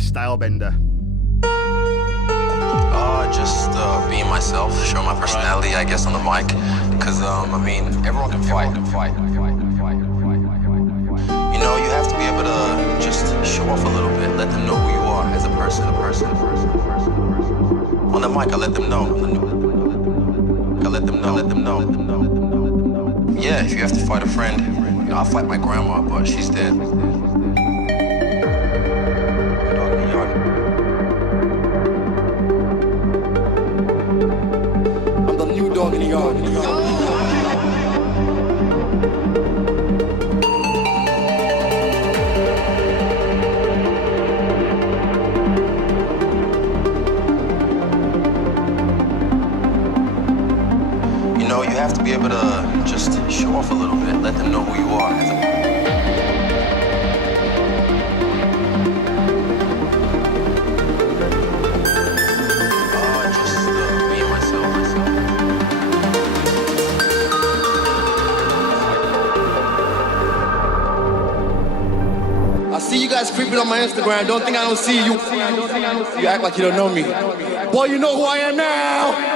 Stylebender? Just being myself, showing my personality, I guess, on the mic. Cause I mean, everyone can fight. You know, you have to be able to just show off a little bit, let them know who you are as a person. On the mic, I let them know. Yeah, if you have to fight a friend, you know, I'll fight my grandma, but she's dead. I'm the new dog in the yard. You know, you have to be able to just show off a little bit, let them know who you are as a I see you guys creeping on my Instagram. Don't think I don't see you. You act like you don't know me. Boy, you know who I am now.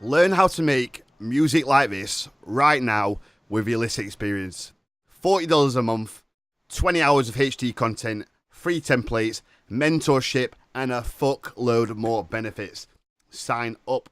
Learn how to make music like this right now with the Ellis experience. $40 a month, 20 hours of HD content, free templates, mentorship, and a fuckload more benefits. Sign up.